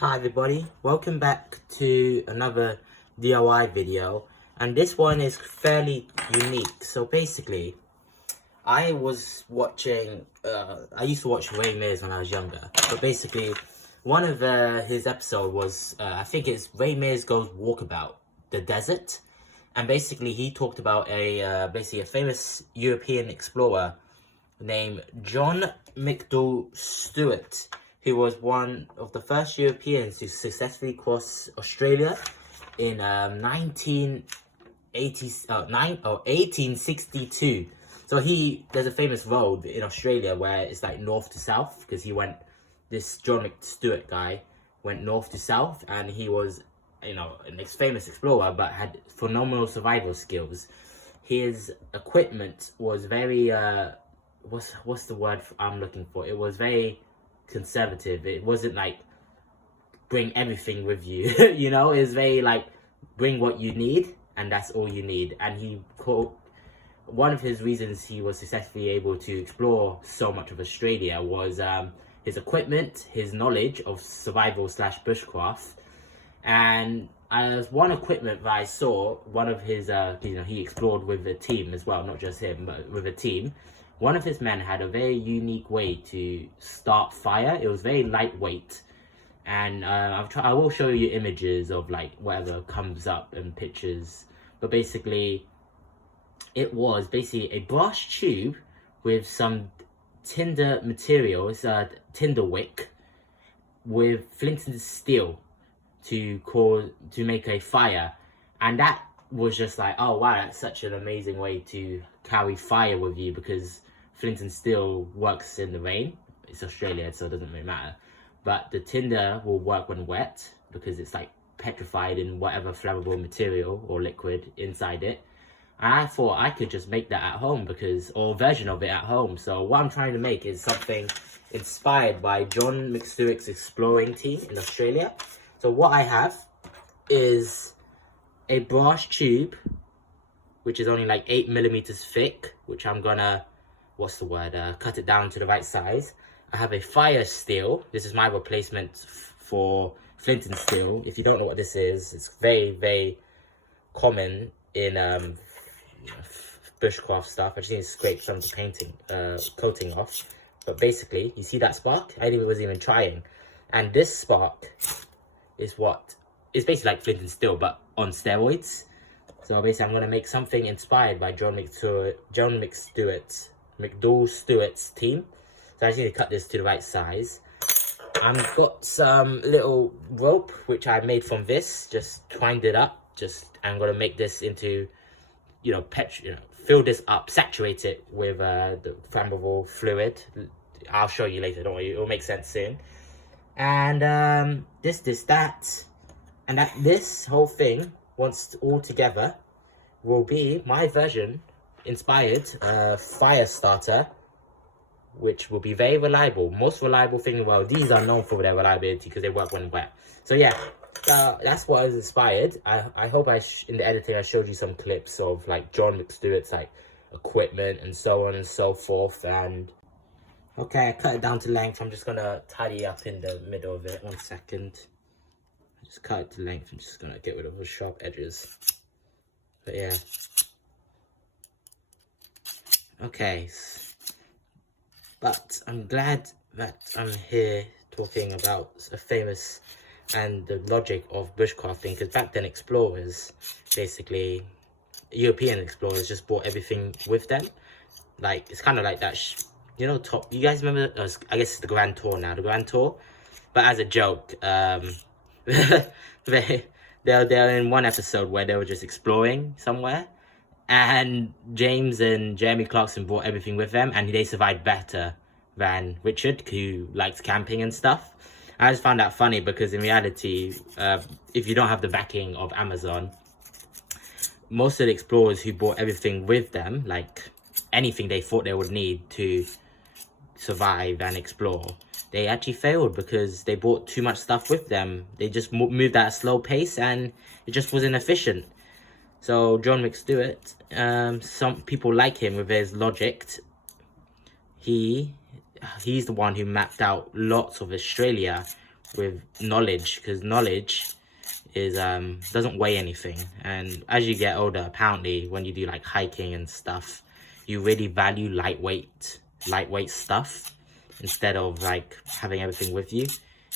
Hi everybody, welcome back to another DIY video, and this one is fairly unique. So basically, I was watching, I used to watch Ray Mears when I was younger, but basically one of his episode was, I think it's Ray Mears Goes Walkabout the Desert, and basically he talked about a famous European explorer named John McDouall Stuart. He was one of the first Europeans to successfully cross Australia in 1862. So there's a famous road in Australia where it's like north to south, because this John McStuart guy went north to south, and he was, an famous explorer, but had phenomenal survival skills. His equipment was very, what's the word I'm looking for? It was very conservative. It wasn't like bring everything with you. It was very like bring what you need, and that's all you need. And one of his reasons he was successfully able to explore so much of Australia was his equipment, his knowledge of survival / bushcraft. And as one equipment that I saw, one of his he explored with a team as well, not just him, but with a team. One of his men had a very unique way to start fire. It was very lightweight, and I will show you images of like whatever comes up and pictures. But basically, it was a brass tube with some tinder material. It's a tinder wick with flint and steel to make a fire, and that was just like, oh wow, that's such an amazing way to carry fire with you, because flint and steel works in the rain. It's Australia, so it doesn't really matter. But the tinder will work when wet, because it's like petrified in whatever flammable material or liquid inside it. And I thought I could just make that at home, or a version of it at home. So what I'm trying to make is something inspired by John McStuart's exploring team in Australia. So what I have is a brass tube, which is only like 8 millimeters thick, which I'm gonna, cut it down to the right size. I have a fire steel. This is my replacement for flint and steel. If you don't know what this is, it's very, very common in bushcraft stuff. I just need to scrape some of the coating off. But basically, you see that spark? I wasn't even trying. And this spark is basically like flint and steel, but on steroids. So basically, I'm gonna make something inspired by McDouall Stuart's team. So I just need to cut this to the right size. I've got some little rope which I made from this. Just twined it up. I'm gonna make this into, fill this up, saturate it with the flammable fluid. I'll show you later. Don't worry, it'll make sense soon. And that, and this whole thing, once all together, will be my version inspired fire starter, which will be very reliable, most reliable thing in the world. These are known for their reliability because they work when wet. So yeah, that's what I was inspired. I hope in the editing I showed you some clips of like John McStuart's like equipment and so on and so forth. And okay, I cut it down to length. I'm just gonna tidy up in the middle of it. 1 second. Just cut it to length. I'm just gonna get rid of the sharp edges. But yeah. Okay. But I'm glad that I'm here talking about a famous and the logic of bushcrafting, because back then explorers, basically European explorers, just brought everything with them. Like, it's kind of like that, you guys remember, I guess it's the Grand Tour now, but as a joke, they're in one episode where they were just exploring somewhere, and James and Jeremy Clarkson brought everything with them, and they survived better than Richard, who likes camping and stuff. I just found that funny, because in reality, if you don't have the backing of Amazon, most of the explorers who brought everything with them, like anything they thought they would need to survive and explore, they actually failed because they brought too much stuff with them. They just moved at a slow pace, and it just wasn't efficient. So John McStuart, some people like him with his logic. He's the one who mapped out lots of Australia with knowledge, because knowledge is doesn't weigh anything. And as you get older, apparently when you do like hiking and stuff, you really value lightweight stuff instead of like having everything with you.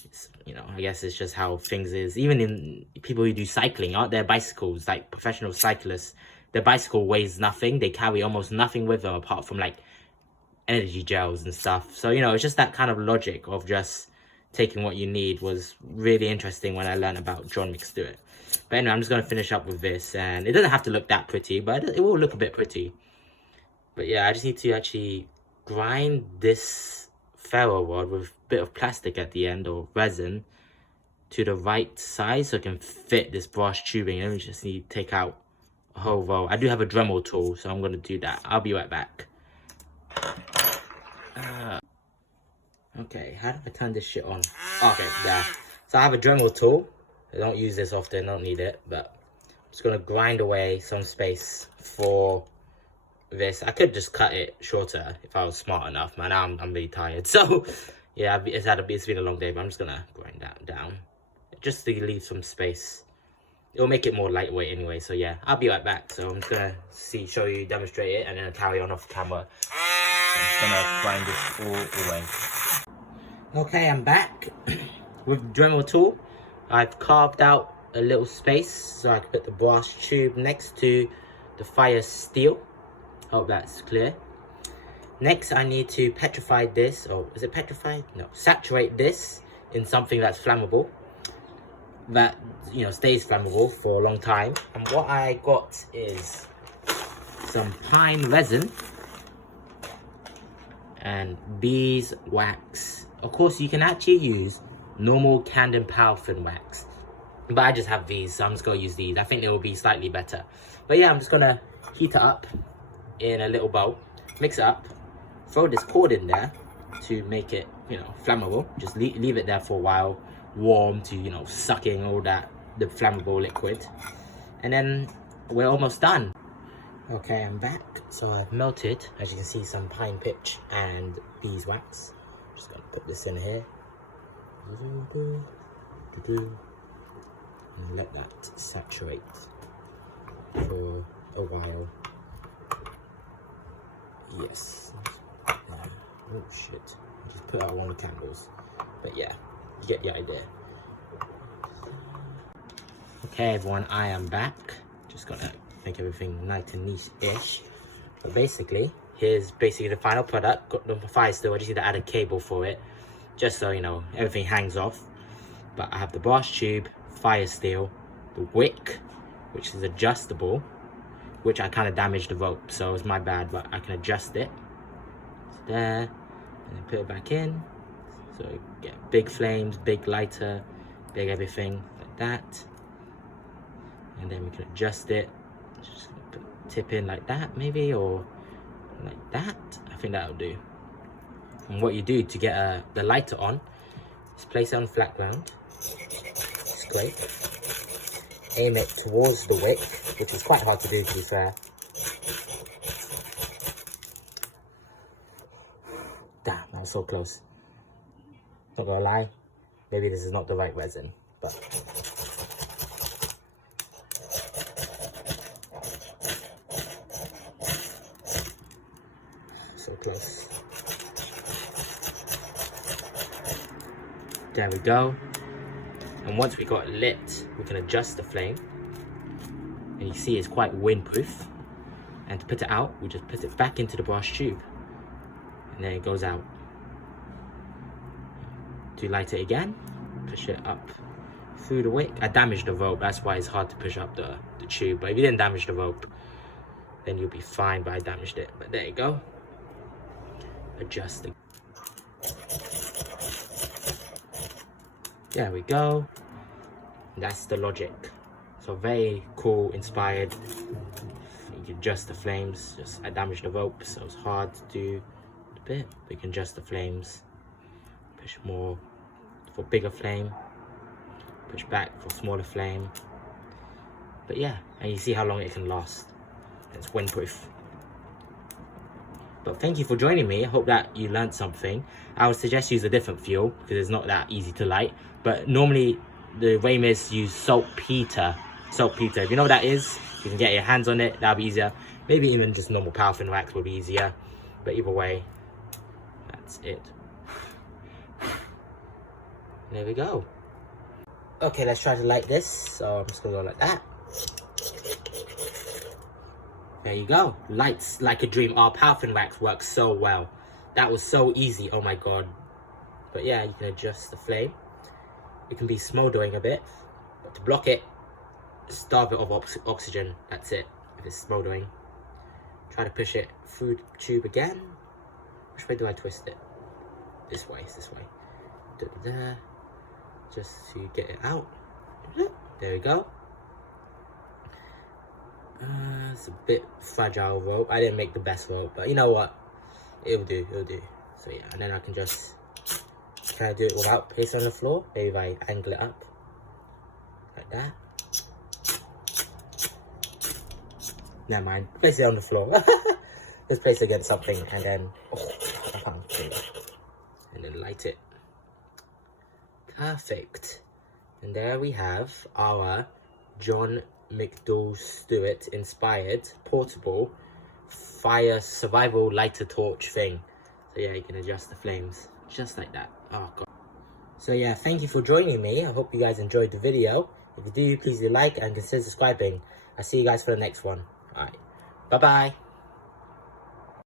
It's, you know, I guess it's just how things is. Even in people who do cycling, aren't there bicycles, like professional cyclists, their bicycle weighs nothing, they carry almost nothing with them apart from like energy gels and stuff. So, you know, it's just that kind of logic of just taking what you need was really interesting when I learned about John McStuart. But anyway, I'm just going to finish up with this, and it doesn't have to look that pretty, but it will look a bit pretty. But yeah, I just need to actually grind this ferro rod with a bit of plastic at the end, or resin, to the right size so it can fit this brass tubing. And we just need to take out a whole row. I do have a Dremel tool, so I'm going to do that. I'll be right back. Okay, how do I turn this shit on? Okay, there. So I have a Dremel tool. I don't use this often, don't need it, but I'm just gonna grind away some space for this. I could just cut it shorter if I was smart enough, man. I'm really tired. So yeah, it's been a long day, but I'm just gonna grind that down just to leave some space. It'll make it more lightweight anyway, so yeah, I'll be right back. So I'm just gonna show you, demonstrate it, and then I'll carry on off camera. I'm just gonna grind this all away. Okay, I'm back with the Dremel tool. I've carved out a little space so I can put the brass tube next to the fire steel. Hope that's clear. Next, I need to petrify this, or is it petrified? No, saturate this in something that's flammable, that, you know, stays flammable for a long time. And what I got is some pine resin and beeswax. Of course, you can actually use normal canned and paraffin wax, but I just have these, so I'm just gonna use these. I think they will be slightly better. But yeah, I'm just gonna heat it up in a little bowl, mix it up, throw this cord in there to make it, you know, flammable. Just leave it there for a while, warm to, you know, sucking all that, the flammable liquid. And then we're almost done. Okay, I'm back. So I've melted, as you can see, some pine pitch and beeswax. Just gonna put this in here. And let that saturate for a while. Yes. Oh shit. I just put out one of the candles. But yeah, you get the idea. Okay everyone, I am back. Just gonna make everything nice and neat-ish. But basically, here's basically the final product. Got the fire still, I just need to add a cable for it, just so, you know, everything hangs off. But I have the brass tube, fire steel, the wick, which is adjustable, which I kind of damaged the rope, so it's my bad, but I can adjust it. It's there, and then put it back in. So you get big flames, big lighter, big everything, like that. And then we can adjust it. Just put tip in like that, maybe, or like that. I think that'll do. And what you do to get the lighter on is place it on flat ground, scrape, aim it towards the wick, which is quite hard to do, to be fair. Damn, that was so close. Not gonna lie, maybe this is not the right resin, but so close. There we go. And once we got it lit, we can adjust the flame. And you see it's quite windproof. And to put it out, we just put it back into the brass tube. And then it goes out. To light it again, push it up through the wick. I damaged the rope, that's why it's hard to push up the tube. But if you didn't damage the rope, then you'll be fine, but I damaged it. But there you go. Adjust it. There we go. That's the logic. So very cool, inspired. You can adjust the flames. I damaged the rope, so it's hard to do a bit. We can adjust the flames. Push more for bigger flame. Push back for smaller flame. But yeah, and you see how long it can last. It's windproof. But thank you for joining me. I hope that you learned something. I would suggest use a different fuel because it's not that easy to light. But normally the Ramists use saltpetre. Saltpetre, if you know what that is, you can get your hands on it, that'll be easier. Maybe even just normal paraffin wax will be easier. But either way, that's it. There we go. Okay, let's try to light this. So I'm just gonna go like that. There you go. Lights like a dream. Our paraffin wax works so well. That was so easy. Oh my god. But yeah, you can adjust the flame. It can be smoldering a bit. But to block it, starve it of oxygen. That's it. If it's smoldering. Try to push it through the tube again. Which way do I twist it? This way. It's this way. Da-da-da. Just to get it out. There we go. It's a bit fragile rope. I didn't make the best rope, but you know what? It'll do. So yeah, and then I can just kind of do it without placing it on the floor. Maybe if I angle it up like that. Never mind. Place it on the floor. Just place it against something, and then I can't do it. And then light it. Perfect. And there we have our John McDouall Stuart inspired portable fire survival lighter torch thing. So yeah, you can adjust the flames just like that. Oh god. So yeah, thank you for joining me. I hope you guys enjoyed the video. If you do, please do like and consider subscribing. I'll see you guys for the next one. Alright, bye bye.